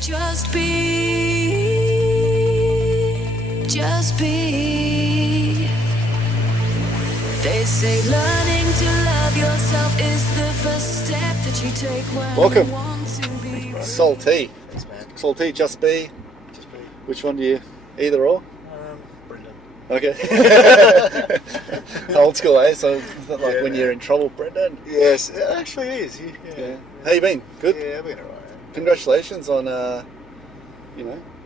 Just be, just be. They say learning to love yourself is the first step that you take when Welcome. you want to be. Soul-T. Thanks, man. Soul-T, just be. Just be. Which one do you? Either or? Brendan. Okay. Old school, eh? So is that like Yeah, when man. you're in trouble, Brendan? Yes, it actually is. Yeah. How you been? Good? Yeah, I've been alright. Congratulations on,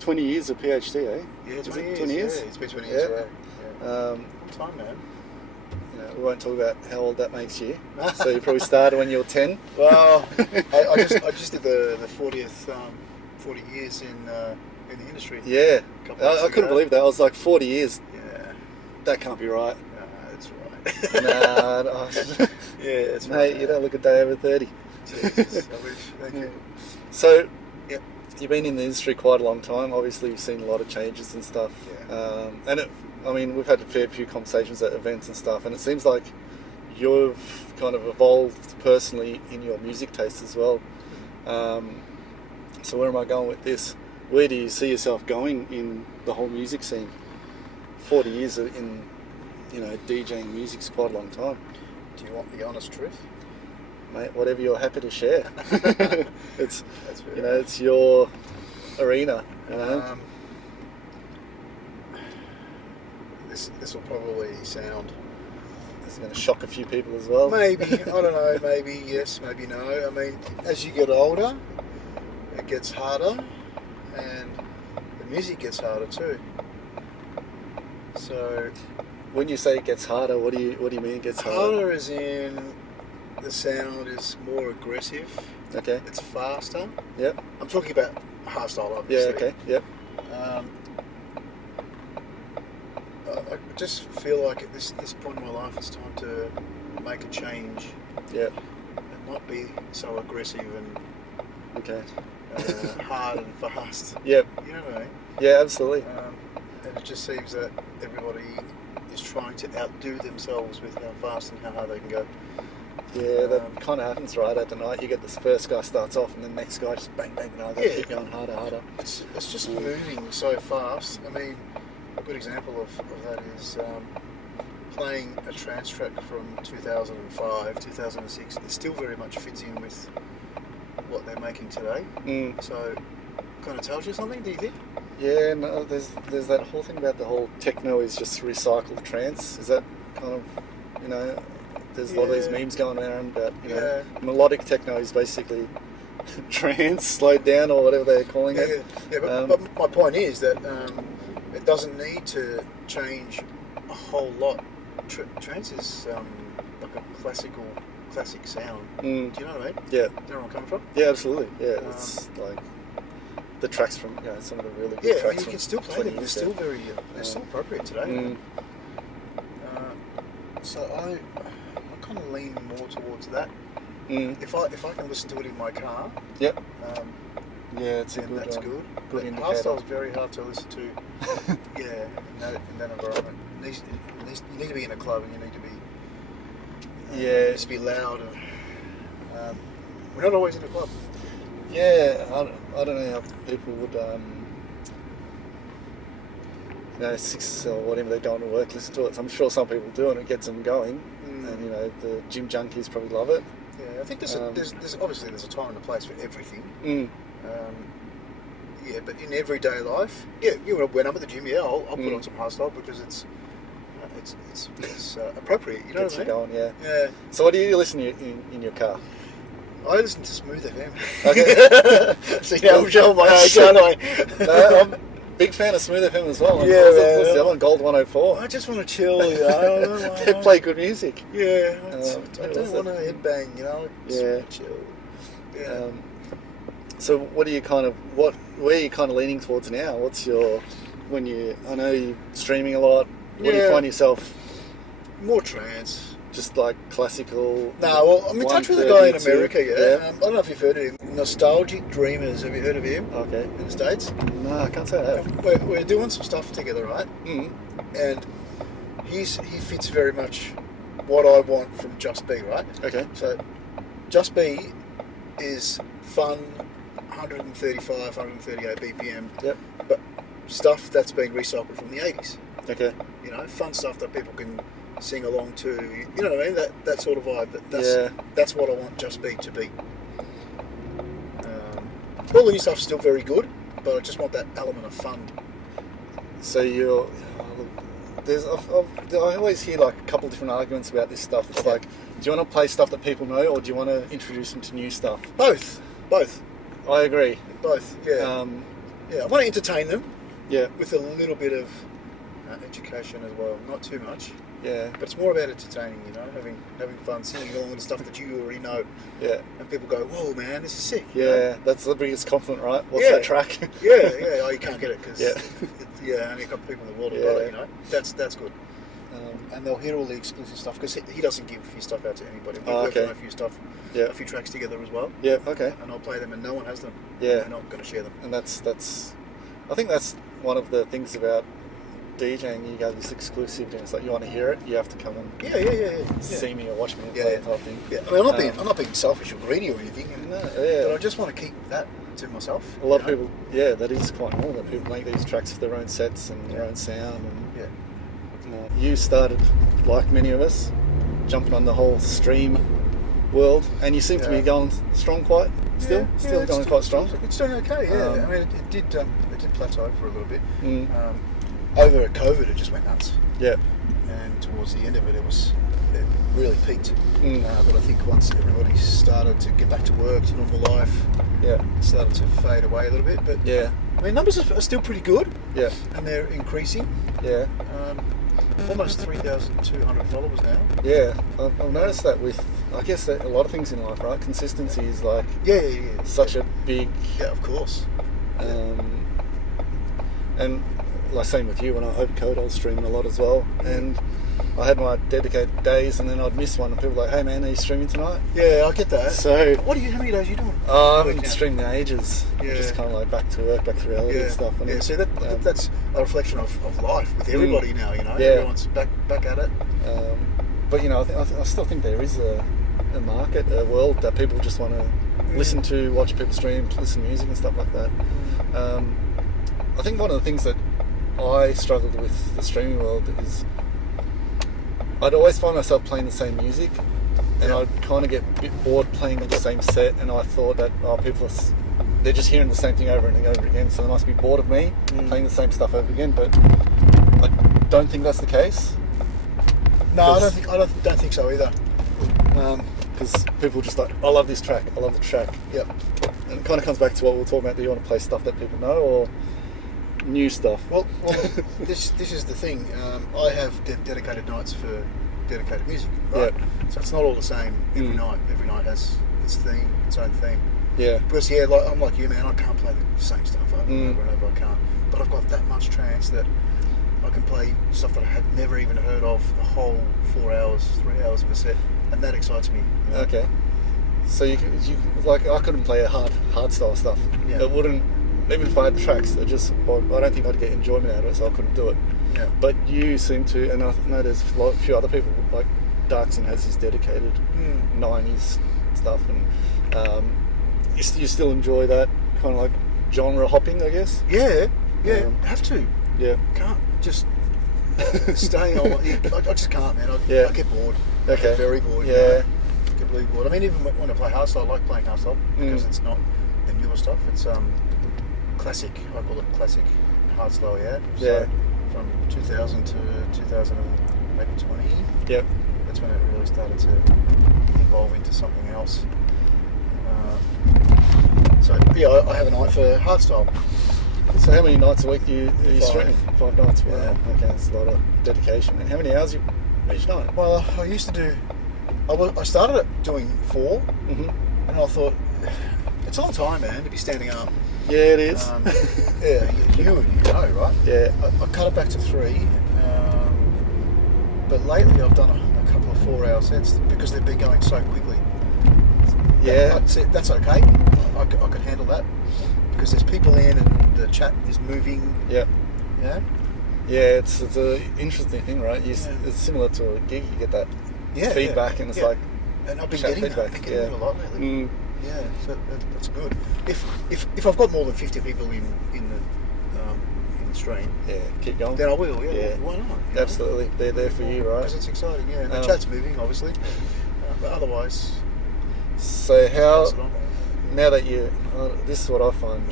20 years of PhD, eh? Yeah, Is 20 it years. 20 years? Yeah, it's been 20 years, Yeah. right? Yeah. Um, Good time, man. we won't talk about how old that makes you. So you probably started when you were 10. Well, I just did the 40th 40 years in the industry. Yeah. A couple weeks I couldn't ago. believe that. I was like, 40 years. Yeah, That can't be right. that's right. Nah, no. Yeah, that's Mate, right. you don't look a day over 30. Jesus, I wish. Thank you. So, Yep. you've been in the industry quite a long time. Obviously, you've seen a lot of changes and stuff. Yeah. We've had a fair few conversations at events and stuff, and it seems like you've kind of evolved personally in your music taste as well. So where am I going with this? Where do you see yourself going in the whole music scene? 40 years in, DJing music's quite a long time. Do you want the honest truth? Mate, whatever you're happy to share. It's That's very it's your arena. This will probably sound It's going to shock a few people as well. maybe, I don't know, maybe yes, maybe no. I mean, as you get older, it gets harder, and the music gets harder too. So When you say it gets harder, what do you mean it gets harder? harder as in the sound is more aggressive. Okay. It's faster. Yep. I'm talking about hardstyle, Yeah. obviously. Okay. Yep. I just feel like at this point in my life, it's time to make a change Yep. and not be so aggressive and Okay. hard and fast. Yep. You know what I mean? Yeah. Absolutely. And it just seems that everybody is trying to outdo themselves with how fast and how hard they can go. Yeah. That kind of happens right at the night. You get this first guy starts off, and the next guy just bang bang. No, they Yeah. keep going harder, harder. It's just moving so fast. I mean, a good example of that is playing a trance track from 2005, 2006. It still very much fits in with what they're making today. Mm. So, kind of tells you something, do you think? Yeah. No. There's that whole thing about the whole techno is just recycled trance. Is that kind of There's a lot of these Yeah. memes going around about Yeah. melodic techno is basically trance slowed down or whatever they're calling it. Yeah, but my point is that it doesn't need to change a whole lot. Trance is like a classic sound. Mm. Do you know what I mean? Yeah. Do you know where I'm coming from? Yeah, absolutely. Yeah, it's like the tracks from some of the really good Yeah, I tracks mean, you from can still play 20 them. They're years still ago. they're still appropriate today. Mm. So I kind of lean more towards that. Mm. If I can listen to it in my car, Yep. Yeah, it's a then good. that's good. Good But indicator. hardstyle is very hard to listen to. Yeah, in that environment. You need to be in a club, and you need to be. Yeah. It needs to be loud. And, we're not always in a club. Yeah, I don't know how people would, 6 or whatever they're going to work, listen to it. So I'm sure some people do, and it gets them going. Mm. And the gym junkies probably love it. Yeah, I think there's obviously there's a time and a place for everything. Mm. Yeah, but in everyday life, when I'm at the gym, I'll put on some hardstyle because it's appropriate. You know Gets what you I mean? going, yeah. Yeah. So what do you listen to in your car? I listen to Smooth FM. Okay. See, now I'm showing my age, aren't I? No, I'm a big fan of Smooth FM as well. Yeah, What's man. the other one? Gold 104. I just want to chill, you know. I don't know They play good music. Yeah, I what's don't it? want to headbang, you know. Just Yeah. wanna chill. Yeah. So what are you where are you kind of leaning towards now? What's your, I know you're streaming a lot. Where do you Yeah. find yourself? More trance. Just like classical? No, well, I'm in touch with a guy in 132. America, yeah. Yeah. I don't know if you've heard of him. Nostalgic Dreamers, have you heard of him? Okay. In the States? No, I can't say that. We're doing some stuff together, right? Mm. And he fits very much what I want from Just Be, right? Okay. So, Just Be is fun, 135, 138 BPM. Yep. But stuff that's been recycled from the 80s. Okay. You know, fun stuff that people can sing along to. You know what I mean? That sort of vibe. That's what I want Just Be to be. All the new stuff's still very good, but I just want that element of fun. So I always hear like a couple of different arguments about this stuff. It's like, do you want to play stuff that people know, or do you want to introduce them to new stuff? Both. I agree. Both. Yeah. I want to entertain them. Yeah. With a little bit of education as well, not too much. Yeah. But it's more about entertaining, you know, having fun, singing along with stuff that you already know. Yeah. And people go, "Whoa, man, this is sick." Yeah, that's the biggest compliment, right? What's that track? yeah. Oh, you can't get it because only a couple of people in the world have got it. You know, that's good. And they'll hear all the exclusive stuff because he doesn't give his stuff out to anybody. We've worked on a few tracks together as well. Yeah. Okay. And I'll play them, and no one has them. Yeah. They're not going to share them. And that's. I think that's one of the things about DJing. You got this exclusivity. It's like you want to hear it, you have to come and see me or watch me play type thing. Yeah. I mean, I'm not being selfish or greedy or anything. But I just want to keep that to myself. A lot of people, that is quite normal. That people make these tracks for their own sets and their own sound. And you started, like many of us, jumping on the whole stream world, and you seem to be going strong still going quite strong. It's doing okay. I mean, it did plateau for a little bit. Over COVID, it just went nuts. Yeah. And towards the end of it, it really peaked. But I think once everybody started to get back to work, to normal life, it started to fade away a little bit. But I mean, numbers are still pretty good. Yeah. And they're increasing. Yeah. Almost 3,200 followers now. Yeah, I've noticed that with, I guess, that a lot of things in life, right? Consistency is like such a big... Yeah, of course. And like same with you, when I open code, I was streaming a lot as well. And I had my dedicated days, and then I'd miss one, and people were like, "Hey man, are you streaming tonight?" Yeah, I get that. So, how many days are you doing? I haven't streamed in ages. Yeah. Just kind of like back to work, back to reality and stuff. And see, that's a reflection of life with everybody now. You know, everyone's back at it. But you know, I still think there is a market, a world that people just want to listen to, watch people stream, listen to music and stuff like that. I think one of the things that I struggled with the streaming world is I'd always find myself playing the same music, and I'd kind of get a bit bored playing the same set, and I thought that they're just hearing the same thing over and over again, so they must be bored of me playing the same stuff over again. But I don't think that's the case. No, I don't think so either. Because people just like, I love this track, I love the track. Yep. And it kind of comes back to what we were talking about. Do you want to play stuff that people know, or new stuff? Well, this is the thing. I have dedicated nights for dedicated music, right? Yeah. So it's not all the same every night. Every night has its own theme. Yeah. Because I'm like you, man. I can't play the same stuff over and over. I can't. But I've got that much trance that I can play stuff that I had never even heard of. The whole 4 hours, 3 hours of a set, and that excites me. You know? Okay. So you like, I couldn't play a hard style stuff. Yeah. It wouldn't. Even if I had the tracks, I don't think I'd get enjoyment out of it, so I couldn't do it. Yeah. But you seem to, and I know there's a few other people, like Darkson has his dedicated 90s stuff, and you still enjoy that kind of like genre hopping, I guess? Yeah, have to. Yeah. Can't just stay on. I just can't, man. I get bored. Okay. I get very bored. Yeah. You know? I get really bored. I mean, even when I play hardstyle, I like playing hardstyle because it's not the newer stuff. It's classic. I call it classic hardstyle. So from 2000 to 2020. Yep. That's when it really started to evolve into something else. So I have an eye for hardstyle. So how many nights a week are you streaming? 5 nights. Wow. Yeah. Okay, that's a lot of dedication. And how many hours each night? Well, I used to do. I started at doing 4, and I thought it's a long time, man, to be standing up. Yeah, it is. You know, right? Yeah. I cut it back to 3, but lately I've done a couple of 4-hour sets because they've been going so quickly. Yeah. That's okay. I could handle that because there's people in and the chat is moving. Yeah. Yeah. Yeah, it's an interesting thing, right? It's similar to a gig. You get that feedback, and it's like. And I've been getting that a lot lately. Yeah, so that's good. If I've got more than 50 people in the stream, Yeah, keep going. then I will. Yeah, Yeah. why not? Absolutely, they're there for you, right? Because it's exciting. Yeah, and the chat's moving, obviously. But otherwise, So how pass it on. now that this is what I find.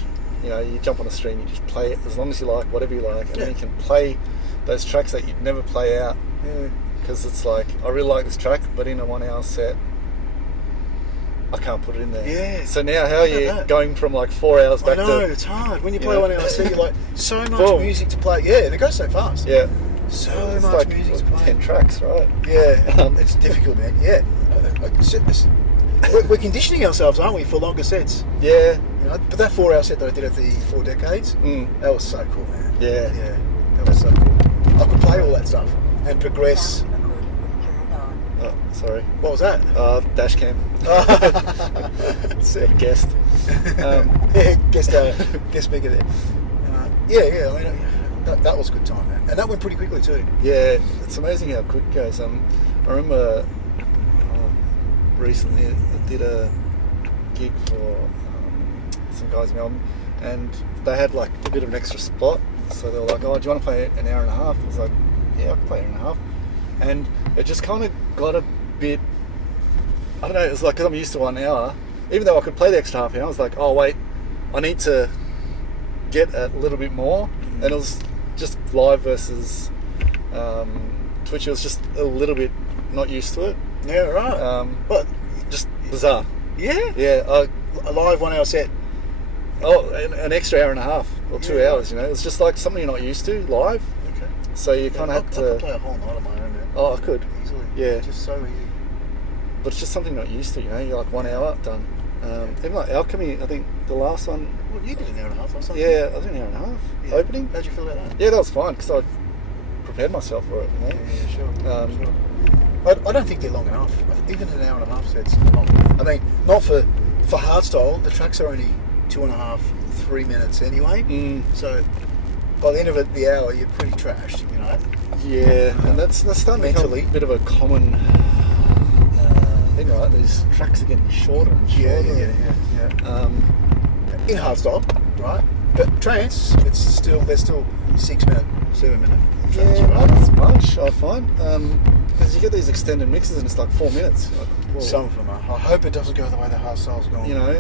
You know, you jump on a stream, you just play it as long as you like, whatever you like, and then you can play those tracks that you'd never play out. Yeah. Because it's like, I really like this track, but in a 1 hour set, I can't put it in there. Yeah. So now, how are you going from like 4 hours back I know, to? it's hard. When you play 1 hour set, you're like, so much Boom. music to play. Yeah, and it goes so fast. Yeah. So It's much like music to play. 10 tracks, right? Yeah, it's difficult, man. Yeah. We're conditioning ourselves, aren't we, for longer sets? Yeah. You know, but that 4 hour set that I did at the 4 Decades, that was so cool, man. Yeah. Yeah, that was so cool. I could play all that stuff and progress. Oh, sorry. What was that? Dash cam. Sick. Guest. Yeah, guest speaker there. Yeah, I mean, that was a good time, man. And that went pretty quickly too. Yeah, it's amazing how quick it goes. I remember recently I did a gig for some guys in Melbourne, and they had like a bit of an extra spot, so they were like, "Oh, do you want to play an hour and a half?" I was like, "Yeah, I can play an hour and a half," and it just kind of got a bit. I don't know. It was like, because I'm used to 1 hour, even though I could play the extra half hour, I was like, "Oh wait, I need to get a little bit more," and it was just live versus Twitch. It was just a little bit not used to it. Yeah, right. But just bizarre. Yeah. Yeah. A live 1 hour set. Oh, an extra hour and a half or 2 Yeah. hours. You know, it's just like something you're not used to live. Okay. So you kind of I had could to. play a whole night on my own, man. Oh, I could. Easily. Yeah. Just so easy. But it's just something you're not used to. You know, you're like 1 hour done. Even like Alchemy, I think the last one. Well, you did an hour and a half or something. Yeah, I was doing an hour and a half Yeah. opening. How'd you feel about that? Yeah, that was fine because I prepared myself for it. You know? Yeah, sure. Um, I don't think they're long enough. Even an hour and a half set's not. I mean, not for hardstyle. The tracks are only 2.5, 3 minutes anyway. So by the end of it, the hour, you're pretty trashed. You know. Yeah, and that's starting to become Mentally. a bit of a common thing, right? These tracks are getting shorter and shorter. Yeah. In hardstyle, right? But trance, they're still 6 minute, 7 minute. Trance, Yeah, right? not as much, I find. Because you get these extended mixes and it's like 4 minutes. Like, whoa. Some of them are. I hope it doesn't go the way the hardstyle's going. You know,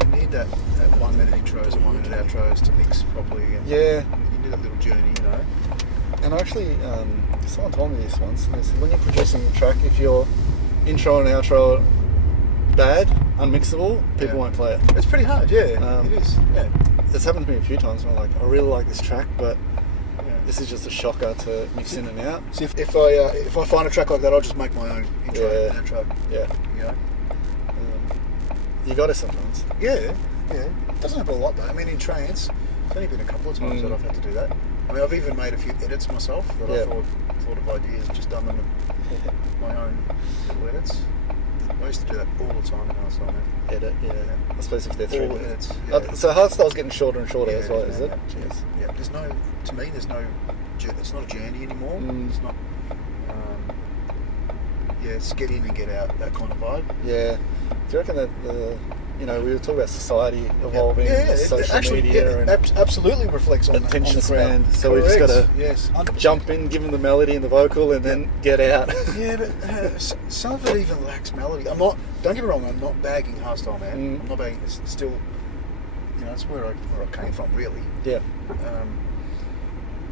you need that 1 minute intros and 1 minute outros to mix properly. And yeah. you need a little journey, you know. And actually, someone told me this once. They said when you're producing a track, if your intro and outro are bad, unmixable, people won't play it. It's pretty hard, yeah. It is, yeah. It's happened to me a few times where I'm like, I really like this track, but Yeah. this is just a shocker to mix in and out. See, if I find a track like that, I'll just make my own intro and outro. Yeah. You know. You got it sometimes. Yeah. It doesn't happen a lot though. I mean, in trance, it's only been a couple of times that I've had to do that. I mean, I've even made a few edits myself that I thought of ideas, just done them with my own little edits. I used to do that all the time in hardstyle, man. Edit, yeah. I suppose if they're 3 All minutes. edits. Yeah. So hardstyle's getting shorter and shorter Yeah, as well, it is man. it? Jeez. Yeah. There's no. To me, there's no. It's not a journey anymore. It's not. It's get in and get out, that kind of vibe. Yeah. Do you reckon that we were talking about society evolving, social media, and absolutely reflects on attention the crowd. span. So we just got to yes, 100%. jump in, give them the melody and the vocal, and then get out. Yeah, but some of it even lacks melody. I'm not. Don't get me wrong. I'm not bagging hardstyle, man. I'm not bagging. It's still, that's where I came from, really. Yeah.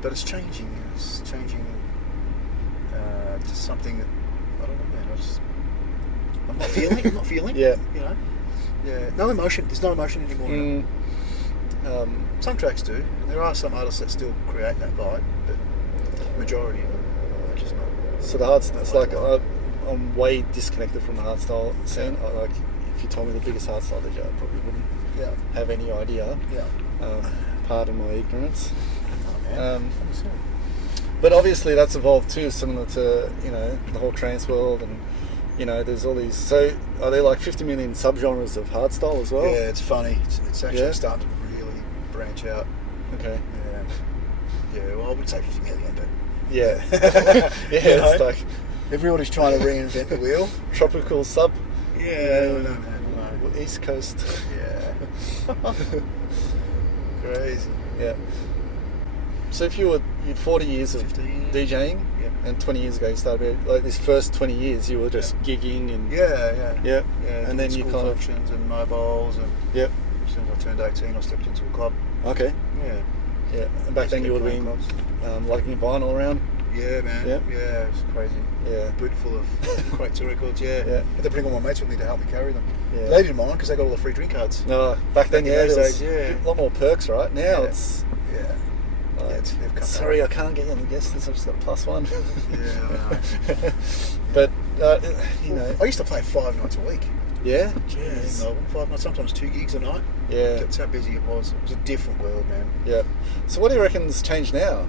But it's changing. It's changing to something that I don't know, man. I'm not feeling. I'm not feeling. Yeah. You know. Yeah. No emotion. There's no emotion anymore. Some tracks do. And there are some artists that still create that vibe, but the majority of them are just not. So the hardstyle, it's like I'm way disconnected from the hardstyle scene. Yeah. Like, if you told me the biggest hardstyle DJ, I probably wouldn't have any idea. Yeah. Pardon my ignorance. Oh, man. But obviously that's evolved too, similar to the whole trance world, and there's all these. So are there like 50 million subgenres of hardstyle as well? Yeah, it's funny. It's actually starting to really branch out. Okay. Yeah. Well, I would say 50 million, but yeah, it's like everybody's trying to reinvent the wheel. tropical Yeah, I know, man. I know. East Coast. Yeah. Crazy. Yeah. So if you'd 40 years of 15 DJing, Yep. and 20 years ago you started, like this first 20 years you were just gigging and Yeah. and then you school kind of functions and mobiles, and yep. as soon as I turned 18, I stepped into a club. Okay. Yeah. And back then you would have been Clubs. lugging vinyl around. Yeah, man. Yep. Yeah, it was crazy. Yeah. Boot full of crates of records. Yeah. Yeah. Had to bring all my mates with me to help me carry them. Yeah. They didn't mind because they got all the free drink cards. No, back then Back in there those was days, a lot more perks, right? Now Yeah. it's Yeah. like, They've cut sorry, I can't get you on the guest list. I've just got +1. Yeah, I know. But you know, I used to play 5 nights a week. yeah, Yeah, in Melbourne, 5 nights, sometimes 2 gigs a night. yeah, That's how busy it was. It was a different world, man. yeah. So what do you reckon's changed now?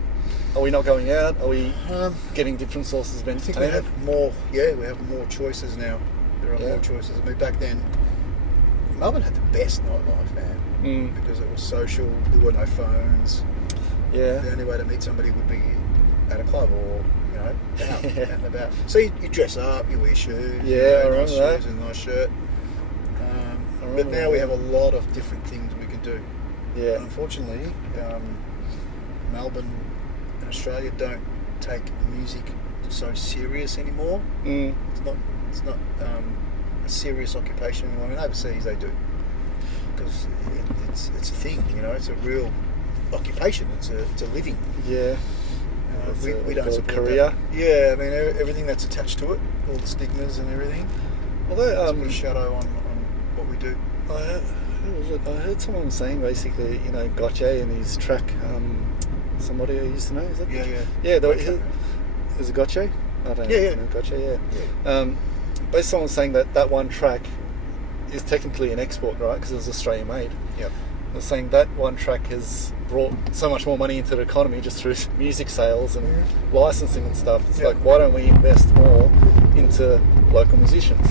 Are we not going out? Are we Um, getting different sources of I think we entertainment? have more. Yeah, we have more choices now. There are Yeah. more choices. I mean, back then, Melbourne had the best nightlife, man, Mm, because it was social. There were no phones. yeah, The only way to meet somebody would be at a club or, out Yeah. and about. So you dress up, you wear shoes. Yeah, I nice remember that. shoes and a nice shirt. I But remember now we that. have a lot of different things we can do. yeah, Unfortunately, Melbourne and Australia don't take music so serious anymore. mm, It's not a serious occupation anymore. I mean, overseas they do, because it's a thing. It's a real occupation. It's a living. yeah. It's We a don't little support career. that. Yeah, I mean everything that's attached to it, all the stigmas and everything. Although It's put a shadow on what we do. I heard someone saying basically, Gotye and his track, somebody I used to know, is it? Yeah. Yeah, Great track, man. is it Gotye? I don't Yeah. know. Gotye, yeah. Basically someone was saying that one track is technically an export, right? Because it was Australian made. Yep. They're saying that one track has brought so much more money into the economy just through music sales and licensing and stuff. It's Yeah. like, why don't we invest more into local musicians?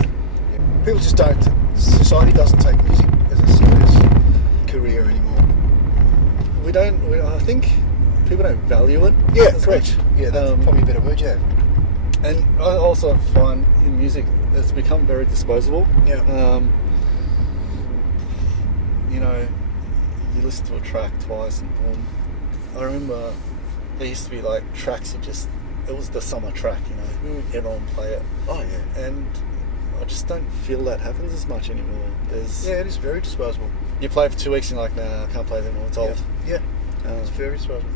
People just don't. Society doesn't take music as a serious career anymore. I think people don't value it. Yeah, as correct. much. Yeah, that's probably a better word. Yeah. And I also find in music it's become very disposable. Yeah. You listen to a track twice and boom. I remember there used to be like tracks it was the summer track, everyone would play it. Oh yeah. And I just don't feel that happens as much anymore. Yeah, it is very disposable. You play for 2 weeks and you're like, nah, I can't play them anymore, it's old. Yeah. It's very disposable.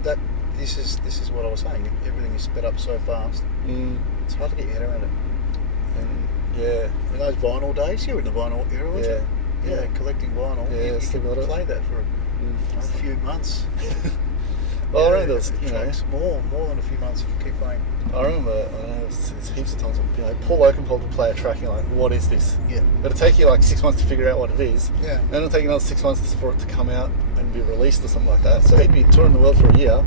This is what I was saying. Everything is sped up so fast. It's hard to get your head around it. And yeah. In those vinyl days, you were in the vinyl era, weren't you? Yeah. Yeah, collecting vinyl. Yeah, you still could got it. play that for a few months. Well, I remember those, tracks, more than a few months if you keep playing. I remember, it's heaps of times, Paul Oakenfold will play a track and you're like, what is this? Yeah. It'll take you like 6 months to figure out what it is. Yeah. Then it'll take another 6 months for it to come out and be released or something like that. So he'd be touring the world for a year,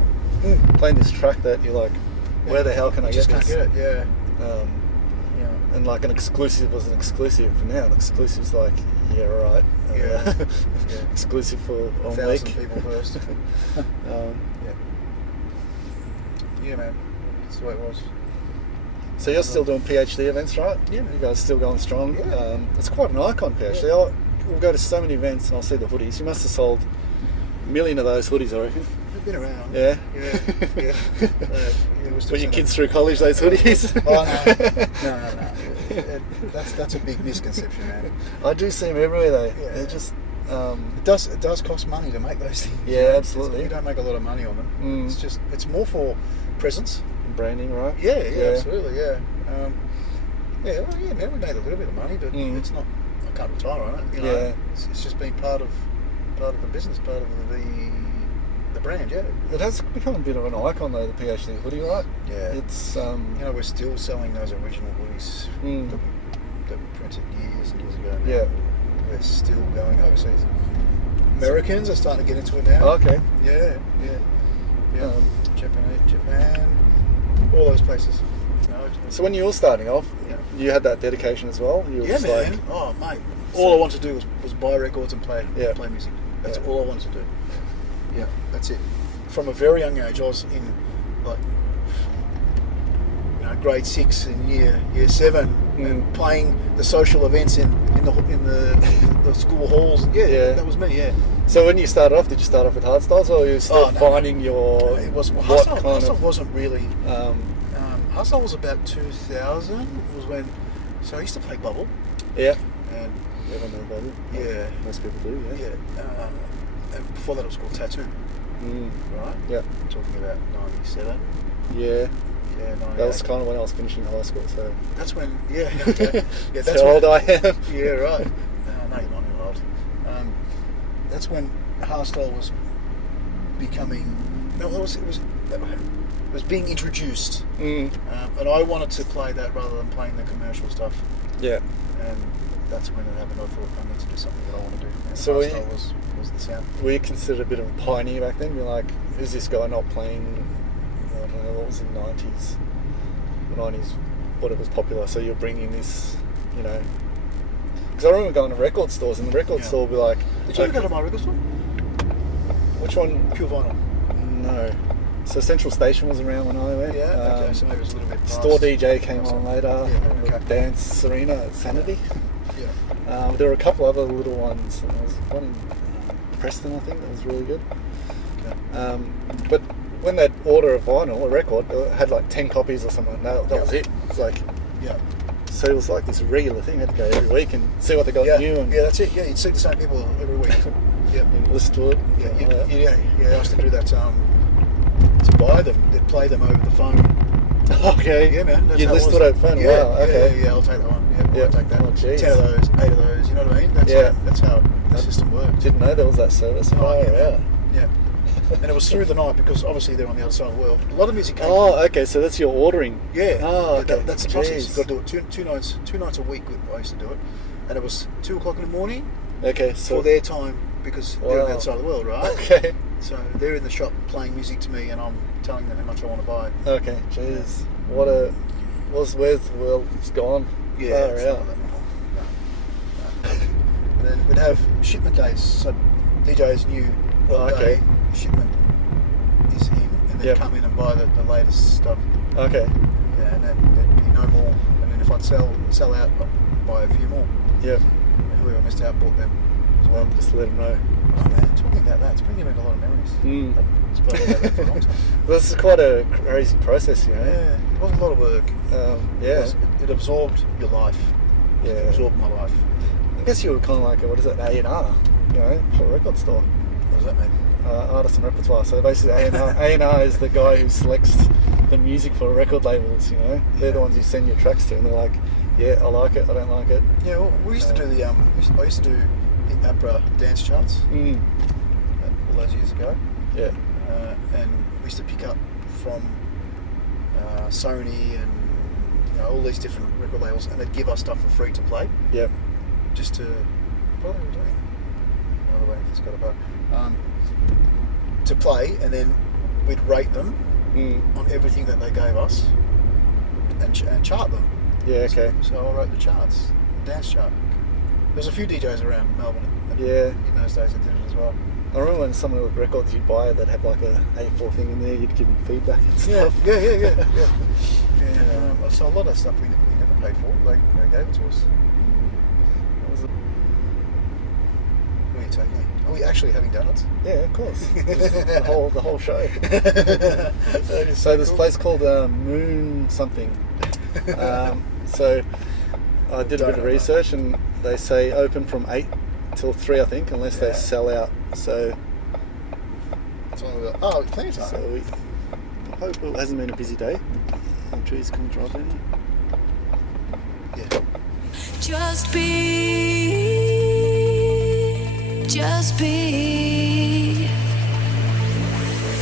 playing this track that you're like, where the hell can I You get just this? can't get it, yeah. And like an exclusive was an exclusive. Now an exclusive's like, yeah, right. Yeah. Exclusive for 1 1,000 week. people first. Yeah, man. That's the way it was. So you're still doing PhD events, right? Yeah. You guys still going strong. Yeah. It's quite an icon, PhD. We'll go to so many events and I'll see the hoodies. You must have sold a million of those hoodies, I reckon. They've been around. Yeah. Yeah. We're still Put your selling kids through college, those hoodies. No. That's a big misconception, man. I do see them everywhere though. Yeah. They're just. It does cost money to make those things. Yeah, absolutely. You don't make a lot of money on them. Mm. It's more for presence. Branding, right? Yeah, absolutely, yeah. Man, we made a little bit of money, but it's not. I can't retire on it. Yeah. It's just been part of the business, part of the brand. Yeah. It has become a bit of an icon though, the PhD hoodie, right? Yeah. It's we're still selling those original hoodies that we printed years and years ago. Now. Yeah. We're still going overseas. Americans are starting to get into it now. Oh, okay. Yeah. Japan, all those places. So when you were starting off, Yeah. you had that dedication as well. You were Yeah, just man. like, Oh, mate. All I wanted to do was buy records and play music. That's Yeah. all I wanted to do. Yeah, that's it. From a very young age, I was in, grade 6 in year 7, and playing the social events in the school halls. Yeah, that was me. Yeah. So when you started off, did you start off with hardstyles, or were you still finding your? It was what hardstyle wasn't really. Hardstyle was about 2000. Was when. So I used to play bubble. Yeah. And everyone knows bubble. Yeah. Most people do. Yeah. Yeah. And before that, it was called tattoo. Right. Yeah. Talking about 97. Yeah. Yeah, 98. That was kind of when I was finishing high school, so... That's when, yeah. Okay. Yeah, that's how old I am. Yeah, right. No, you're not old. That's when hardstyle was becoming... No, it was being introduced. And I wanted to play that rather than playing the commercial stuff. Yeah. And that's when it happened. I thought I need to do something that I want to do. And so hardstyle was the sound. Were you considered a bit of a pioneer back then? You're like, who's this guy not playing... I don't know, what was in the 90s? The 90s, whatever was popular. So you're bringing this, you know... Because I remember going to record stores, and the record store would be like... Did you ever go to my record store? Which one? Pure Vinyl. No. So Central Station was around when I went. Yeah, okay, so maybe it was a little bit past. Store DJ came on later. Yeah, okay. Dance Arena at Sanity. Yeah. There were a couple other little ones. There was one in Preston, I think, that was really good. Okay. But when they'd order a vinyl, a record, it had like 10 copies or something. That was it. It was like... Yeah. So it was like this regular thing. I had to go every week and see what they got new. And that's it. Yeah, you'd see the same people every week. Yeah. And listen to it. Yeah. I used to do that to buy them. They'd play them over the phone. Okay. Yeah, man. You'd listen to it over the phone? Yeah, wow, okay. Yeah, I'll take that one. Yeah, I'll take that. Oh, geez. 10 of those, 8 of those, you know what I mean? That's how the system worked. Didn't know there was that service. Yeah. And it was through the night because obviously they're on the other side of the world. A lot of music came okay, so that's your ordering. Yeah. Oh, okay. That's the process. You've got to do it two nights a week. I used to do it. And it was 2 o'clock in the morning. Okay, so... For their time, because they're on the other side of the world, right? Okay. So they're in the shop playing music to me and I'm telling them how much I want to buy. Okay, jeez. What a... Where's the world? It's gone. Yeah, it's not that anymore. No. And then we'd have shipment days. So DJs knew what day shipment is in, and they'd come in and buy the latest stuff. Okay. Yeah, and then there'd be no more. And then if I'd sell out, I'd buy a few more. Yep. And whoever missed out bought them as well. Just let them know. Oh man, talking about that, it's bringing back a lot of memories. I've spoken about that for a long time. This is quite a crazy process, you know. Yeah, it was a lot of work. It absorbed your life. Yeah. It absorbed my life. I guess you were kind of like, A&R, you know, for a record store. What does that mean? Artist and repertoire. So basically A&R is the guy who selects the music for record labels, you know. They're the ones you send your tracks to and they're like, yeah, I like it, I don't like it. Yeah, well, we used to do I used to do the APRA dance charts all those years ago. Yeah. And we used to pick up from Sony and all these different record labels, and they'd give us stuff for free to play. Yep. Just to... What are we doing? Another way if it's got a bow. To play, and then we'd rate them on everything that they gave us and chart them. Yeah, okay. So I wrote the charts, the dance chart. There's a few DJs around Melbourne in those days that did it as well. I remember when some of the records you'd buy that had like a A4 thing in there, you'd give them feedback and stuff. Yeah. So a lot of stuff we never paid for, they gave it to us. Where are you taking me? Are we actually having donuts? Yeah, of course. the whole show. So this place called Moon something. So I did a bit of research and they say open from 8 till 3, I think, unless they sell out. So plenty of time. So we hope it hasn't been a busy day. The trees come dropping. Yeah. Just be.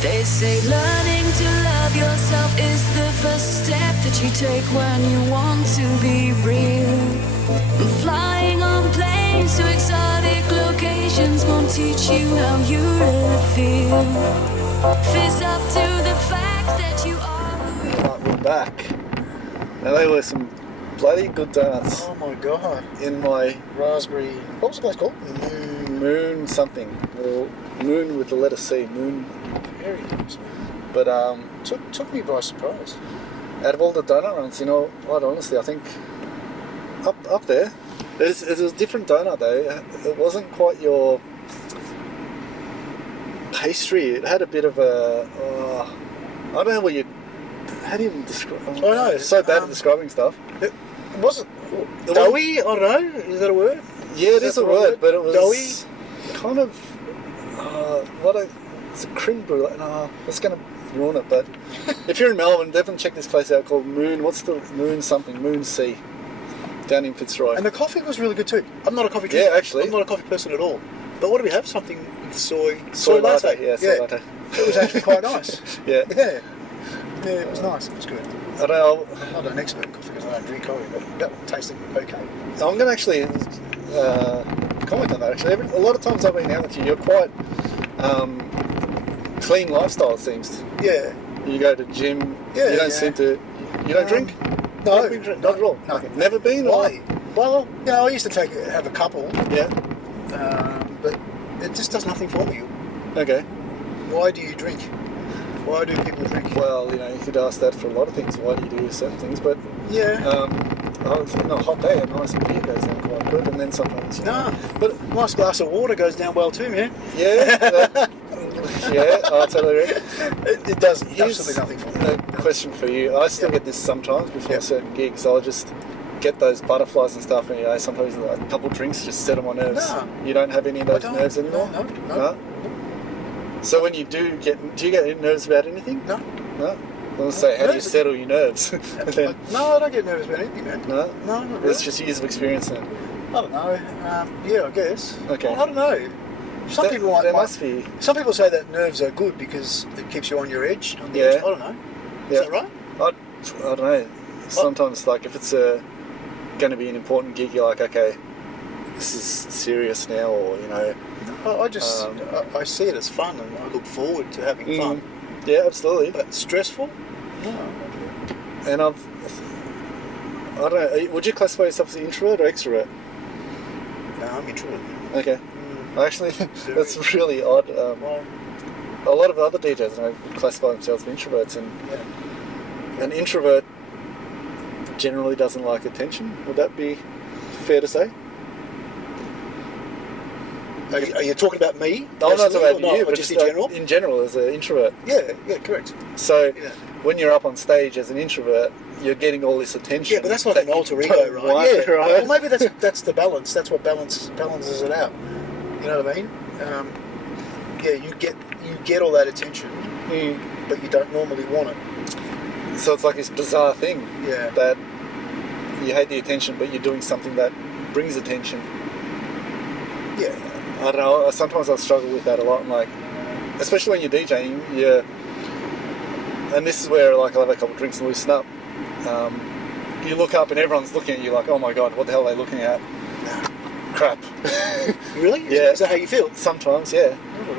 They say learning to love yourself is the first step that you take when you want to be real. Flying on planes to exotic locations won't teach you how you really feel. Face up to the fact that you are. Right, we're back. Now they were some bloody good donuts. Oh my god. In my raspberry. What was the place called? Moon something. Well, Moon with the letter C. Moon. Very nice. But took me by surprise. Out of all the donut runs, you know, quite honestly, I think up there, it was a different donut though. It wasn't quite your pastry. It had a bit of a, I don't know what you, how do you describe? Oh no, I'm so bad at describing stuff. It wasn't doughy. I don't know. Is that a word? Yeah, it is a word, but it was doughy. kind of it's a creme brulee. No, that's going to ruin it. But if you're in Melbourne, definitely check this place out called Moon. What's the Moon something? Moon Sea, down in Fitzroy. And the coffee was really good too. I'm not a coffee drinker. Yeah, actually, I'm not a coffee person at all. But what do we have? Something with soy latte. latte. Yeah, soy latte. It was actually quite nice. Yeah, it was nice. It was good. I don't know. I'm not an expert in coffee because I don't drink coffee, but that tasted okay. I'm going to actually comment on that. Actually, a lot of times I've been out with you, you're quite clean lifestyle. It seems. Yeah. You go to gym. Yeah. You don't seem to. You don't drink. No, not at all. No. Okay. Never been. Why? Well, I used to have a couple. Yeah. But it just does nothing for me. Okay. Why do you drink? Why do people drink? Well, you know, you could ask that for a lot of things. Why do you do certain things? But yeah. On a hot day, a nice beer goes down quite good, and then sometimes. But a nice glass of water goes down well too, man. Yeah. Yeah, I'll totally agree. It does absolutely nothing for me. A question for you. I still get this sometimes before certain gigs. I'll just get those butterflies and stuff, and you know, sometimes like a couple of drinks just set on my nerves. No. You don't have any of those nerves anymore? No. So when you do you get nerves about anything? No. No? I was say, how do you settle your nerves? Then, no, I don't get nervous about anything, man. No? No, not really. It's just years of experience then. I don't know. Yeah, I guess. Okay. Well, I don't know. Some people must be. Some people say that nerves are good because it keeps you on your edge. On the Yeah. edge. I don't know. Is that right? I don't know. Sometimes, like, if it's going to be an important gig, you're like, okay, this is serious now, or, you know. I just I see it as fun, and I look forward to having fun. Yeah, absolutely. But stressful? No. And I don't know, would you classify yourself as an introvert or extrovert? No, I'm introvert. Okay. Actually, that's really odd. A lot of other DJs, you know, classify themselves as introverts, and an introvert generally doesn't like attention. Would that be fair to say? Are you talking about me? No, I'm not talking about you, or but just in general? In general, as an introvert. Yeah, correct. So, when you're up on stage as an introvert, you're getting all this attention. Yeah, but that's like an alter ego, right? Yeah, right? Well, maybe that's the balance. That's what balances it out. You know what I mean? You get all that attention, but you don't normally want it. So it's like this bizarre thing. Yeah. That you hate the attention, but you're doing something that brings attention. Yeah. I don't know. Sometimes I struggle with that a lot. Like, especially when you're DJing, and this is where like I'll have a couple of drinks and loosen up. You look up and everyone's looking at you like, oh my god, what the hell are they looking at? Crap. Really? Yeah. Is that how you feel? Sometimes, yeah.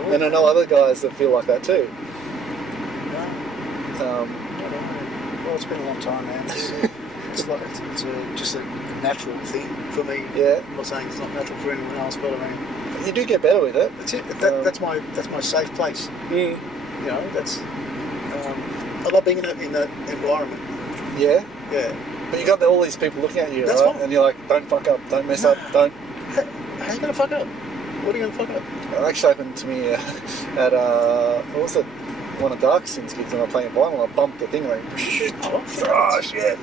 And I know other guys that feel like that too. Well, it's been a long time, man. It's just a natural thing for me. Yeah. I'm not saying it's not natural for anyone else, but I mean, you do get better with it. That's it. That's my safe place. You know, that's. I love being in that environment. Yeah. Yeah. But you got all these people looking at you, that's right? Fine. And you're like, don't fuck up, don't mess up, don't. How are you gonna fuck up? What are you gonna fuck up? It actually happened to me at what was it? One of Darkson's gigs, and I'm playing vinyl. I bumped the thing like, oh shit.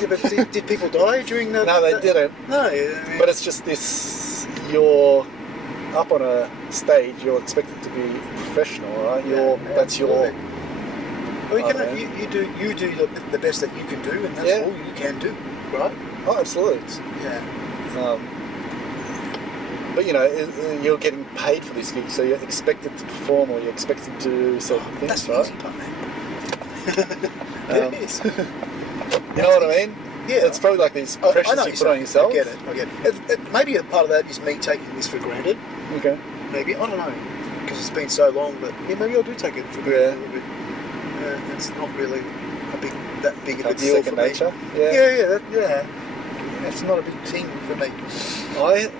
Yeah, but did people die during that? No, they didn't. No, I mean, but it's just this. You're up on a stage. You're expected to be professional, right? That's your. Well, you do the best that you can do, and that's all you can do, right? Oh, absolutely. Yeah. But you know, you're getting paid for this gig, so you're expected to perform, or you're expected to do certain things, that's right? That's the easy part, man. It is. You know what I mean? Yeah. It's probably like these pressures you put on yourself. I get it. Maybe a part of that is me taking this for granted. Okay. Maybe, I don't know, because it's been so long, but maybe I do take it for granted a little bit. It's not really that big of a deal for me. nature. Yeah. It's not a big thing for me. I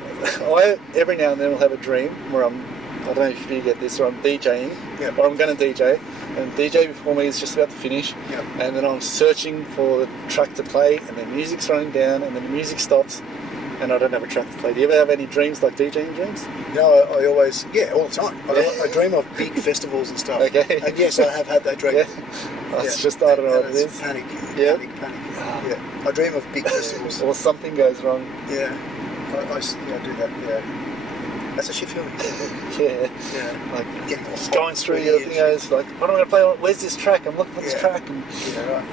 every now and then will have a dream where I don't know if you get this, or I'm DJing, or I'm going to DJ, and DJ before me is just about to finish, Yeah. and then I'm searching for the track to play, and then music's running down, and then the music stops, and I don't have a track to play. Do you ever have any dreams, like DJing dreams? No, I always, all the time. I dream of big festivals and stuff. Okay. And yes, I have had that dream. Yeah. It's just, I don't know what it is. Panic. Yeah. Panic. Yeah. I dream of big festivals. Or something goes wrong. Yeah. I do that, yeah. That's a shit feeling. Yeah. Yeah. Like, Getting just going through your thing, it's like, what am I going to play? Where's this track? I'm looking for this track. And, yeah, right.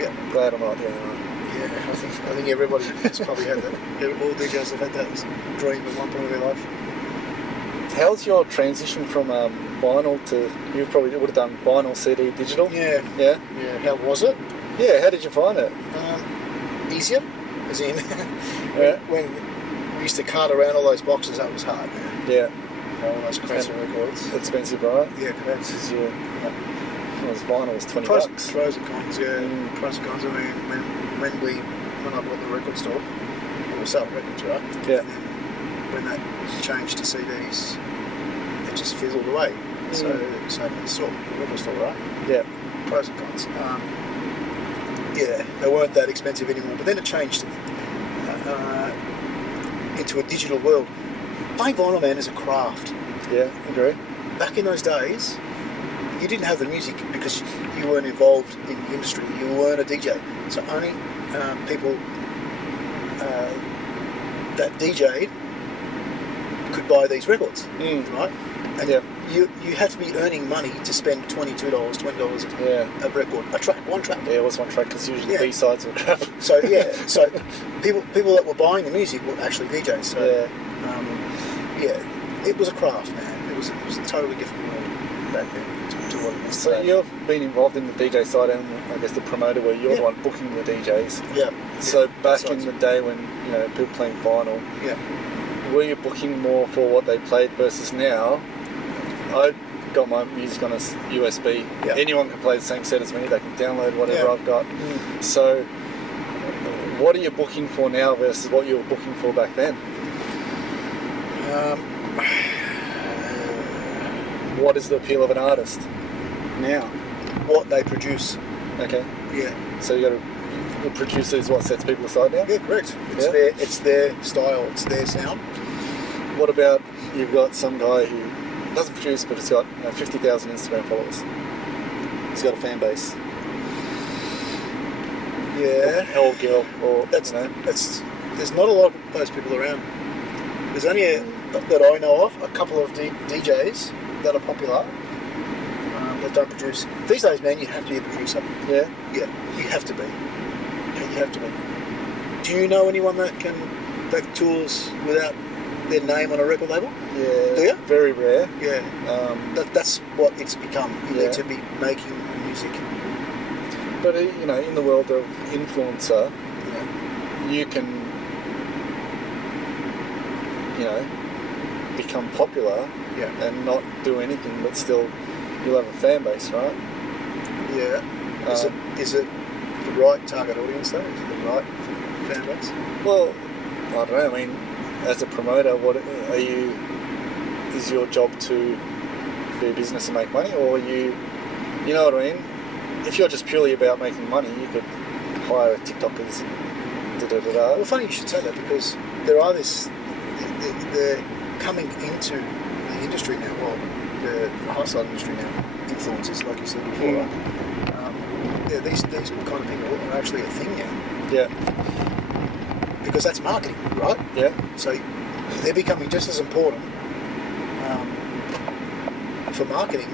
Yeah. Glad I'm not the only one. Yeah, I think everybody has probably had that. All DJs have had that dream at one point in their life. How's your transition from vinyl to, you probably would have done vinyl, CD, digital? Yeah. Yeah? Yeah. How was it? Yeah, how did you find it? Easier, as in Yeah. when we used to cart around all those boxes, that was hard, man. Yeah. All those crazy records. Expensive, right? Yeah, correct. Vinyl was $20. Pros and cons, yeah. Mm. Pros and cons. I mean, when I bought the record store, or selling records, right? Yeah. And then when that changed to CDs, it just fizzled away. So the record store, right? Yeah. Pros and cons. They weren't that expensive anymore. But then it changed into a digital world. Playing vinyl, man, is a craft. Yeah, agree. Back in those days, you didn't have the music because you weren't involved in the industry. You weren't a DJ. So only people that DJ'd could buy these records, right? And you had to be earning money to spend $22, $20 a record, one track. Yeah, it was one track because usually the B-sides were crap. So people that were buying the music were actually DJs. So it was a craft, man. It was a totally different world back then to what it is So today. you've been involved in the DJ side and I guess the promoter where you're the one booking the DJs. Yeah. So back in the day when people playing vinyl, were you booking more for what they played versus now? I got my music on a USB. Yeah. Anyone can play the same set as me. They can download whatever I've got. Mm. So what are you booking for now versus what you were booking for back then? What is the appeal of an artist now? What they produce. Okay. Yeah. So you got the producer is what sets people aside now? Yeah, correct. It's their style, it's their sound. What about you've got some guy who doesn't produce but has got 50,000 Instagram followers. He's got a fan base. Yeah. Or girl, or There's not a lot of those people around. There's only that I know of a couple of DJs that are popular that don't produce. These days, man, you have to be a producer. Yeah. Yeah, you have to be. You have to be. Do you know anyone that tours without their name on a record label? Yeah. Do you? Very rare. Yeah. That's what it's become. You need to be making music. But in the world of influencer, you can become popular and not do anything, but still you'll have a fan base, right? Yeah. Is it the right target audience though? Is it the right fan base? Well, I don't know. I mean, as a promoter, what are you? Is your job to be a business and make money, or you know what I mean? If you're just purely about making money, you could hire TikTokers and Well, funny you should say that because there are they're coming into the industry now. Well, the high-side industry now, influencers, like you said before. Right? These kind of people are actually a thing now. Yeah. Because that's marketing, right? Yeah. So they're becoming just as important for marketing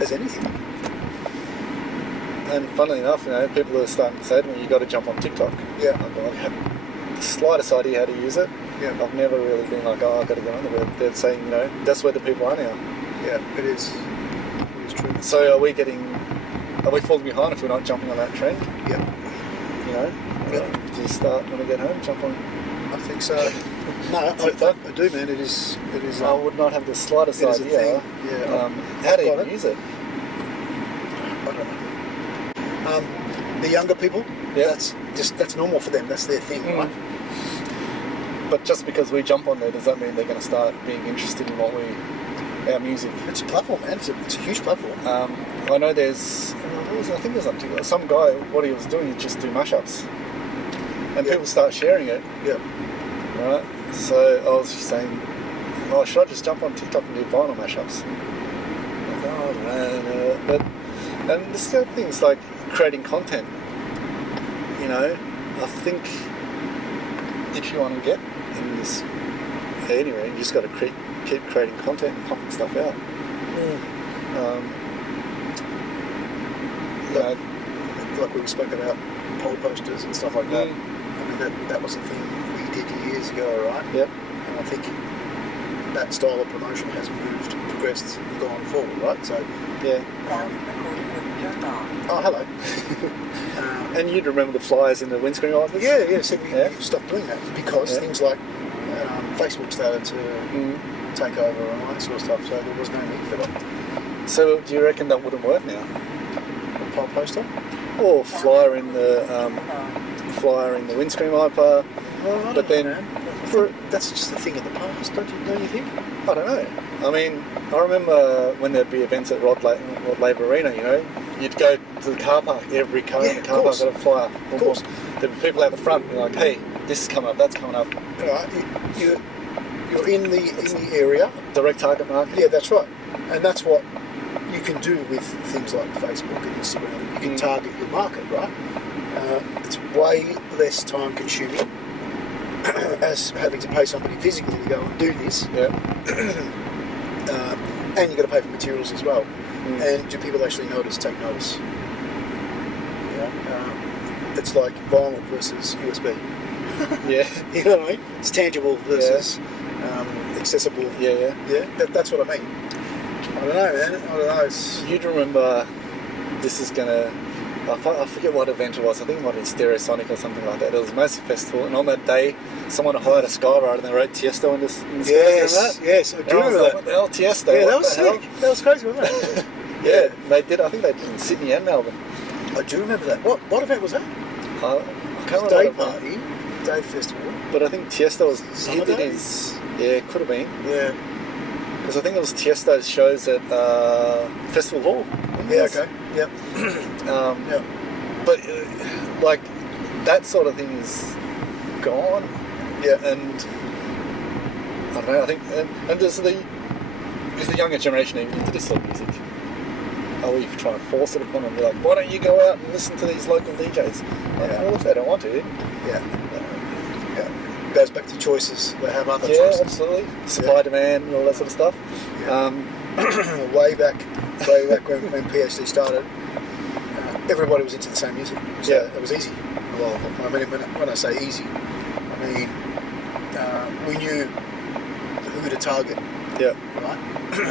as anything. And funnily enough, people are starting to say to me, "You got to jump on TikTok." Yeah. I have the slightest idea how to use it. Yeah. I've never really been like, "Oh, I've got to get on there." They're saying, that's where the people are now. Yeah, it is. It is true. So are we falling behind if we're not jumping on that trend? Yeah. Do you start when I get home, jump on? I think so. No, I do, man. It is. I would not have the slightest idea. Thing. Yeah. How do you use it? I don't know. The younger people, that's normal for them. That's their thing, right? But just because we jump on there, does that mean they're going to start being interested in what we our music. It's a platform, man. It's a huge platform. I know there's, I think there's like some guy, what he was doing, he'd just do mashups. And people start sharing it. Yeah. Right? So I was just saying, oh, should I just jump on TikTok and do vinyl mashups? Like, oh, I don't know. But, and this other thing is like creating content. You know, I think if you want to get in this area, you just got to keep creating content and pumping stuff out. Like we spoke about poll posters and stuff like that. I mean, that was a thing we did years ago, right? Yep. And I think that style of promotion has progressed and gone forward, right? So, yeah. Oh, hello. And you'd remember the flyers in the windscreen wipers? Yeah. So we stopped doing that because things like Facebook started to take over and all that sort of stuff. So there was no need for that. So do you reckon that wouldn't work now? A poll poster? Or flyer in the windscreen wiper? Well, but then that's just a thing of the past, don't you think? I don't know. I mean, I remember when there'd be events at Rod Laver Arena, you know, you'd go to the car park, every car in the car park got a flyer. Of course. There'd be people out the front, and you're like, hey, this is coming up, that's coming up. Right. You're in the area. Direct target market. Yeah, that's right. And that's what you can do with things like Facebook and Instagram. You can target your market, right? It's way less time consuming as having to pay somebody physically to go and do this. Yeah. And you've got to pay for materials as well. And do people actually take notice? Yeah. It's like vinyl versus USB. Yeah. You know what I mean? It's tangible versus accessible. Yeah. That's what I mean. I don't know, man. I don't know. You'd remember, this is gonna, I forget what event it was. I think it might have been Stereosonic or something like that. It was a massive festival, and on that day, someone hired a skywriter and they wrote Tiesto in the sky. Yes, I do remember that. What the hell, Tiesto? Yeah, that was sick. That was crazy, wasn't it? Yeah, they did. I think they did in Sydney and Melbourne. I do remember that. What event was that? I can't remember. Day party, day festival. But I think Tiesto was. Summer He did Day? his. Yeah, it could have been. Yeah. Because I think it was Tiesto's shows at Festival Hall. Yeah. Okay. Yep. Yeah. But like that sort of thing is gone. Yeah. And I don't know. I think and there's the younger generation even into this sort of music. Are we trying to force it upon them? Be like, why don't you go out and listen to these local DJs? Like, well, if they don't want to. Yeah. Goes back to choices. They have other choices. Yeah, absolutely. Supply, demand, and all that sort of stuff. Yeah. way back when PhD started, everybody was into the same music. So it was easy. Well, when I say easy, I mean we knew who to target. Yeah. Right.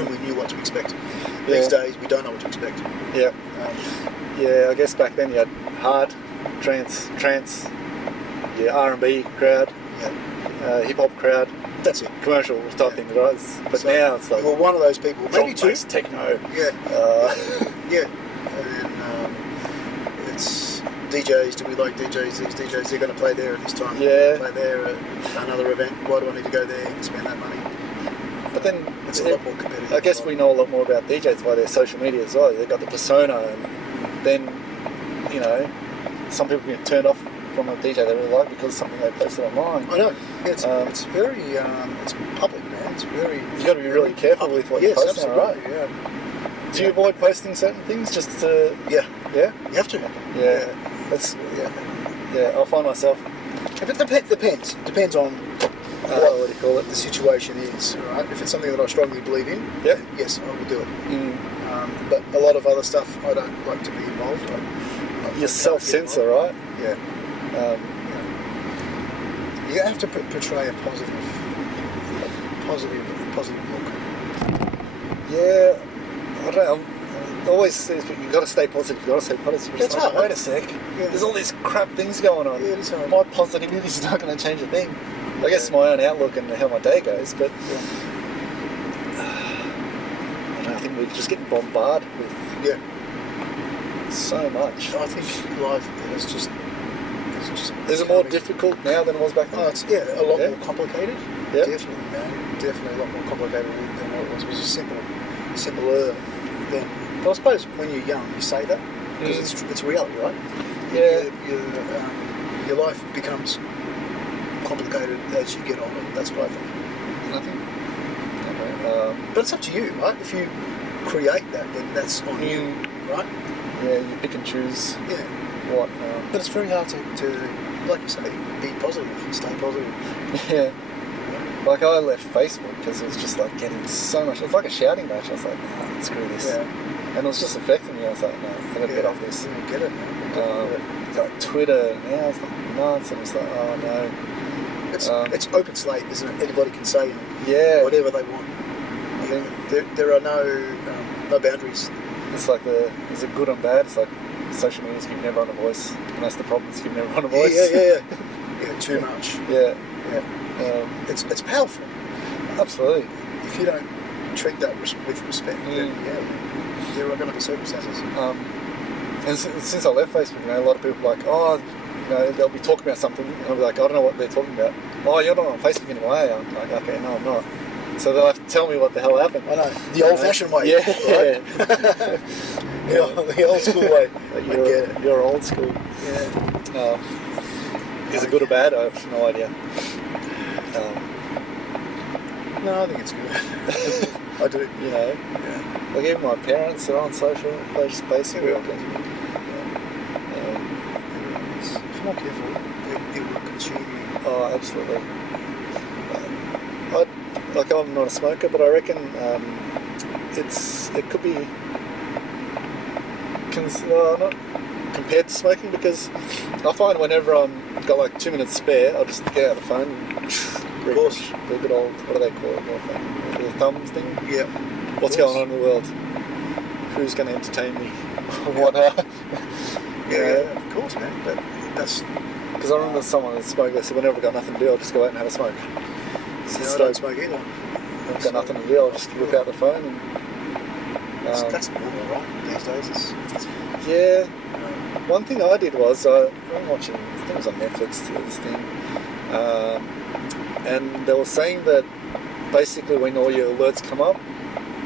We knew what to expect. These days, we don't know what to expect. Yeah. Yeah, I guess back then you had hard, trance, R&B crowd, hip hop crowd. That's it. Commercial type thing, right? But so, now it's like you're one of those people, maybe two. Techno. Yeah. Yeah. And it's DJs. Do we like DJs? These DJs, they're going to play there at this time. Yeah. Play there at another event. Why do I need to go there and spend that money? But then it's a lot more competitive. I guess we know a lot more about DJs by their social media as well. They've got the persona, and then some people get turned off from a DJ they really like because of something they posted online. I know. It's very it's public, man. It's very. You got to be really careful public. with what you post, right? Yeah. Do you avoid posting certain things just to? Yeah. Yeah. You have to. Yeah. That's. Yeah. I'll find myself. If it depends on what do you call it? The situation is, right? If it's something that I strongly believe in, then yes, I will do it. But a lot of other stuff, I don't like to be involved. You self-censor, right? Yeah. You have to portray a positive look. Yeah. I don't know. It always says you've got to stay positive. You've got to stay positive. It's hard. Wait a sec. Yeah. There's all these crap things going on. Yeah, it's hard. My positivity is not going to change a thing. I guess my own outlook and how my day goes, but I think we're just getting bombarded with so much. I think life is just is it more difficult now than it was back then? Oh, it's a lot more complicated. Yeah. Definitely a lot more complicated than what it it was just simpler then. But I suppose when you're young, you say that because it's reality, right? Yeah. Your life becomes complicated as you get older. That's what I think. Nothing. But it's up to you, right? If you create that, then that's on you, right? Yeah, you pick and choose. Yeah. What? But it's very hard to, like you say, be positive, stay positive. Yeah. Like I left Facebook because it was just like getting so much. It was like a shouting match. I was like, nah, screw this. Yeah. And it was just affecting me. I was like, no, I gotta get off this. Yeah, get it, man. Like Twitter, now it's like nuts, and it's like, oh no. It's open slate, isn't it? Anybody can say whatever they want. There are no boundaries. It's like is it good and bad? It's like social media's giving everyone a voice, and that's the problem. It's giving everyone a voice. Yeah, too much. Yeah. It's powerful. Absolutely. If you don't treat that with respect, then there are going to be circumstances. And since I left Facebook, a lot of people are like, oh, they'll be talking about something, and I'll be like, I don't know what they're talking about. Oh, you're not on Facebook anymore, are you? I'm like, okay, no, I'm not. So they'll have to tell me what the hell happened. I know, the old-fashioned way. Yeah, right? the old school way. You're old school. Yeah. Is it good or bad? I have no idea. No, I think it's good. I do. Like even my parents are on social Facebook. If you're not careful, it will consume you. Oh, absolutely. I'm not a smoker, but I reckon it could be not compared to smoking, because I find whenever I've got like 2 minutes spare, I'll just get out the phone and Of course. the good old, what do they call it? The thumbs thing? Yeah. What's going on in the world? Who's going to entertain me? What? Yeah, of course, man. But that's... Because I remember someone that smoked, they said, whenever I've got nothing to do, I'll just go out and have a smoke. I don't smoke either. I've got nothing to do, I'll just whip out the phone and... that's normal, right? These days it's yeah. One thing I did was, I'm watching, I think it was on Netflix, this thing, and they were saying that basically when all your alerts come up,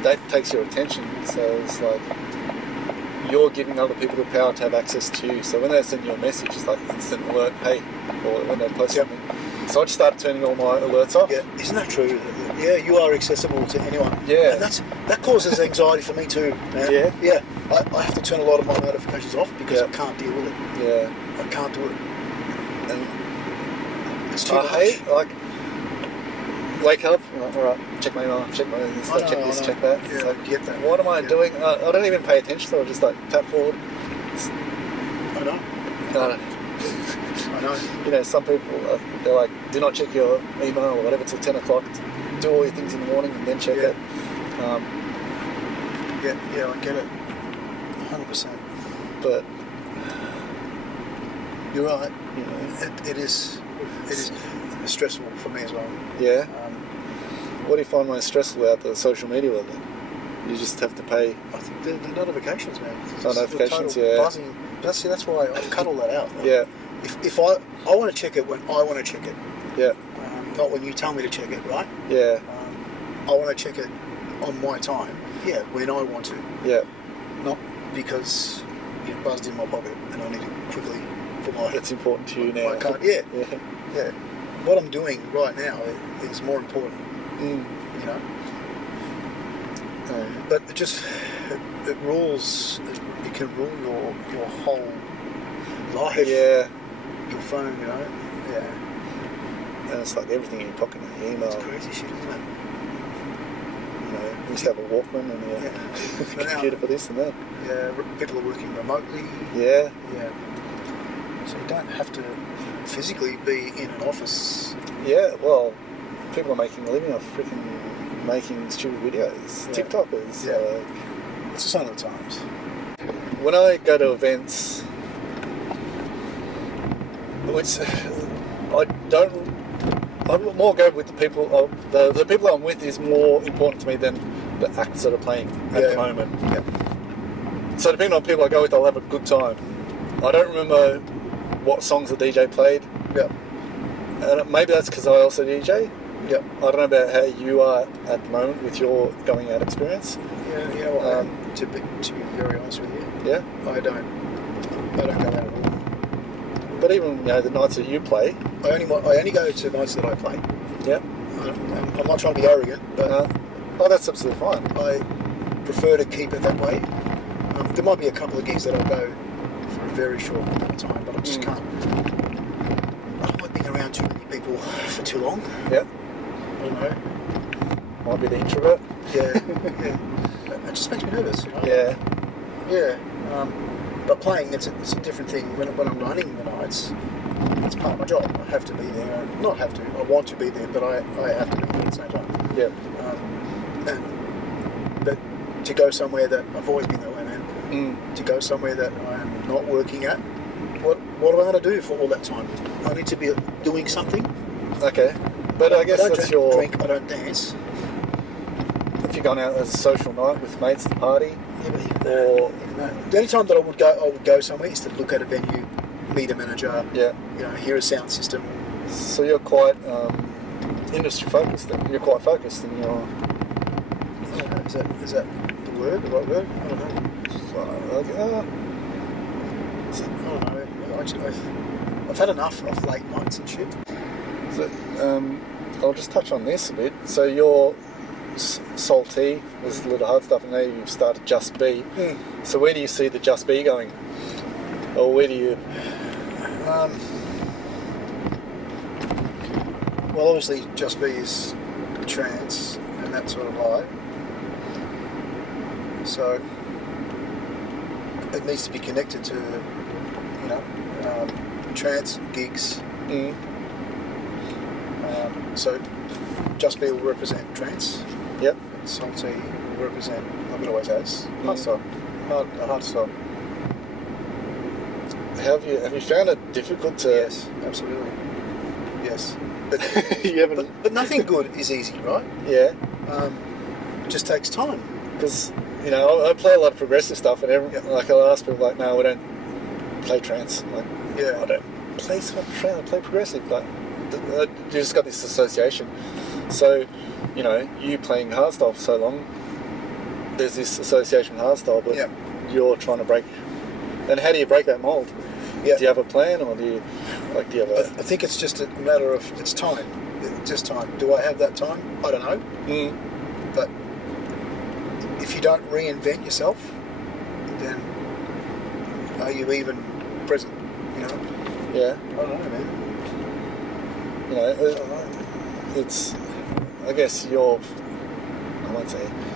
that takes your attention. So it's like you're giving other people the power to have access to you. So when they send you a message, it's like instant alert, hey, or when they post something. So I just started turning all my alerts off. Yeah, isn't that true? Yeah, you are accessible to anyone. Yeah. And that causes anxiety for me too, man. Yeah? Yeah. I have to turn a lot of my notifications off because I can't deal with it. Yeah. I can't do it. And it's too much. hate, wake up, alright, check my email, check this, check this, check that. Yeah, It's like, get that. what am I doing? I don't even pay attention to it, I just like tap forward. I know. I know. Some people, they're like, do not check your email or whatever till 10 o'clock. Do all your things in the morning and then check it. Yeah, I get it. 100%. But you're right. It is stressful for me as well. Yeah. What do you find most stressful about the social media with it? You just have to pay. I think the notifications, man. Notifications, the buzzing. That's why I've cut all that out. Right? Yeah. If I want to check it when I want to check it. Yeah. Not when you tell me to check it, right? Yeah. I want to check it on my time. Yeah, when I want to. Yeah. Not because it buzzed in my pocket and I need to quickly put my... It's important to you now. My card. Yeah. What I'm doing right now is more important. But it rules. It can rule your whole life. Yeah. Your phone, Yeah. And it's like everything in your pocket, your email. It's crazy shit, isn't it? We used to have a Walkman and a computer for this and that. Yeah, people are working remotely. Yeah. Yeah. So you don't have to physically be in an office. Yeah, well, people are making a living off freaking making stupid videos. Yeah. TikTokers. Yeah. It's a sign of the times. When I go to events, which I more go with the people. The people I'm with is more important to me than the acts that are playing at the moment. Yeah. So depending on people I go with, I'll have a good time. I don't remember what songs the DJ played. Yeah. And maybe that's because I also DJ. Yep. I don't know about how you are at the moment with your going out experience. Yeah. Well, to be very honest with you, Yeah. I don't go out at all. But even the nights that you play. I only go to nights that I play. Yeah. I'm not trying to be arrogant, but oh, that's absolutely fine. I prefer to keep it that way. There might be a couple of gigs that I'll go for a very short amount of time, but I just can't. I don't like being around too many people for too long. Yeah. I don't know. Might be the introvert. Yeah. It just makes me nervous. Yeah. Yeah. But playing, it's a different thing. When I'm running the nights, it's part of my job. I have to be there. Not have to. I want to be there, but I have to be there at the same time. Yeah. But to go somewhere that I've always been that way, man. To go somewhere that I'm not working at, what am I going to do for all that time? I need to be doing something. Okay. But I guess that's your. Drink. I don't dance. If you're going out as a social night with mates to party. Yeah, but even that, the only time that I would go somewhere is to look at a venue, meet a manager. Yeah. Hear a sound system. So you're quite industry focused. You're quite focused in your. I don't know. Is that the right word? I don't know. I don't know. I've had enough of late nights and shit. So I'll just touch on this a bit. So your Soul-T was a little hard stuff, and now you've started Just Be. So where do you see the Just Be going? Or where do you... well, obviously Just Be is trance and that sort of vibe. So it needs to be connected to, trance gigs. So Just Be will represent trance. Yep. And Soul-T will represent, like it always has, hardstyle. Hardstyle. Have you found it difficult to... Yes, absolutely. Yes. But, you haven't... but nothing good is easy, right? Yeah. It just takes time. Because, I play a lot of progressive stuff, and I'll ask people, no, we don't play trance. I don't play trance, I play progressive. You just got this association. So, you playing hardstyle for so long, there's this association with hardstyle, but you're trying to break. And how do you break that mold? Yeah. Do you have a plan, or do you have a... I think it's just a matter of, it's time. It's just time. Do I have that time? I don't know. But if you don't reinvent yourself, then are you even present? Yeah. I don't know, man. It's, I guess you've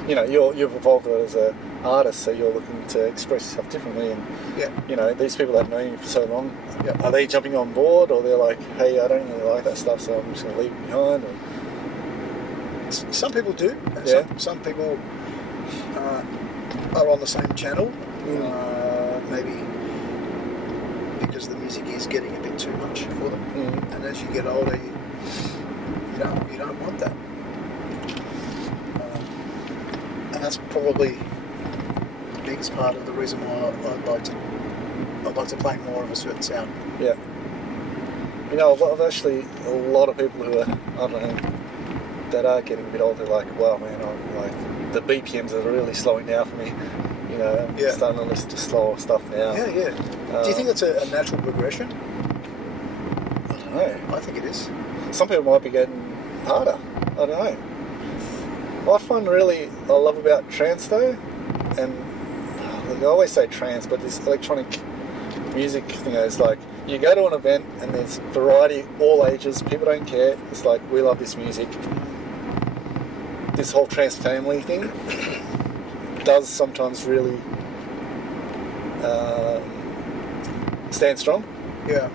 evolved as an artist, so you're looking to express yourself differently, and these people that have known you for so long, are they jumping on board, or they're like, hey, I don't really like that stuff, so I'm just going to leave it behind? Or... Some people do. Yeah. Some people are on the same channel, maybe because the music is getting a bit too much for them, and as you get older, you don't want that. And that's probably the biggest part of the reason why I'd like to play more of a certain sound. Yeah. I've actually, a lot of people who are, I don't know, that are getting a bit older, like, wow, man, the BPMs are really slowing down for me. I'm starting to listen to slower stuff now. Yeah. Do you think that's a natural progression? I don't know. I think it is. Some people might be getting harder. I don't know. What I find I love about trance though, and I always say trance, but this electronic music thing is like, you go to an event and there's variety, all ages, people don't care. It's like, we love this music. This whole trance family thing does sometimes really stand strong. Yeah.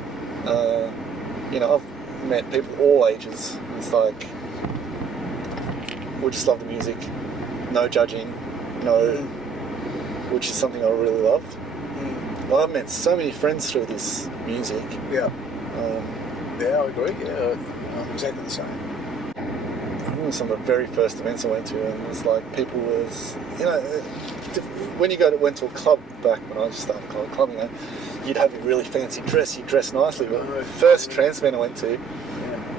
I've met people all ages. It's like, we just love the music, no judging, which is something I really loved. I've met so many friends through this music. Yeah. I agree. Yeah, I'm exactly the same. I remember some of the very first events I went to, and it was like, people was, when you went to a club back when I just started clubbing, you'd have a really fancy dress, you'd dress nicely. But the first trance event I went to,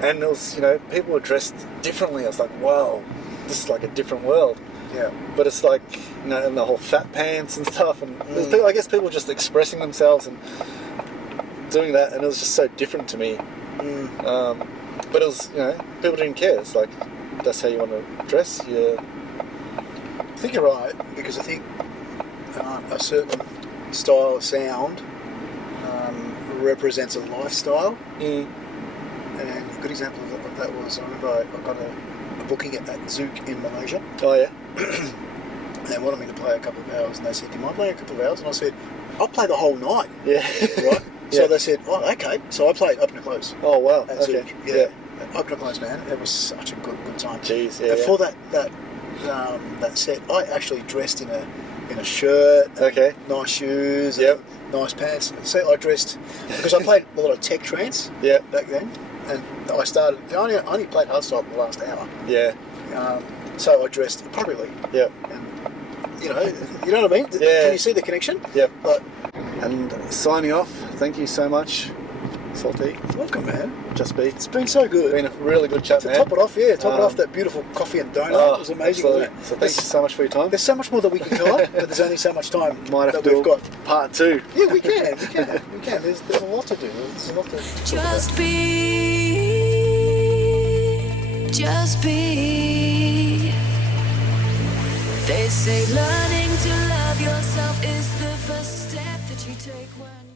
And it was, people were dressed differently. I was like, wow, this is like a different world. Yeah. But it's like, and the whole fat pants and stuff. And there's people, I guess people were just expressing themselves and doing that. And it was just so different to me. But it was, people didn't care. It's like, that's how you want to dress. Yeah. I think you're right, because I think a certain style of sound represents a lifestyle. And a good example of that was, I remember I got a booking at Zouk in Malaysia. Oh, yeah. They wanted me to play a couple of hours, and they said, do you mind playing a couple of hours? And I said, I'll play the whole night. Yeah. Right? Yeah. So they said, oh, okay. So I played Open and Close. Oh, wow. At Okay. Zouk. Yeah. Open and Close, man. It was such a good time. Jeez, yeah. And for that set, I actually dressed in a shirt, Okay. nice shoes, Yep. and nice pants. So I dressed, because I played a lot of tech trance Yeah. back then, and I only played hardstyle the last hour. Yeah. So I dressed appropriately. Yeah. And, you know what I mean? Yeah. Can you see the connection? Yep. But, And signing off, thank you so much, Soul-T. welcome, man. Just be. It's been so good. Been a really good chat, To man. top it off, that beautiful coffee and donut. It was amazing. Absolutely. Wasn't it? So thank you so much for your time. There's so much more that we can cover, but there's only so much time Might have that to do we've got. part 2. Yeah, we can. There's a lot to do. There's a lot to talk Just be. They say learning to love yourself is the first step that you take when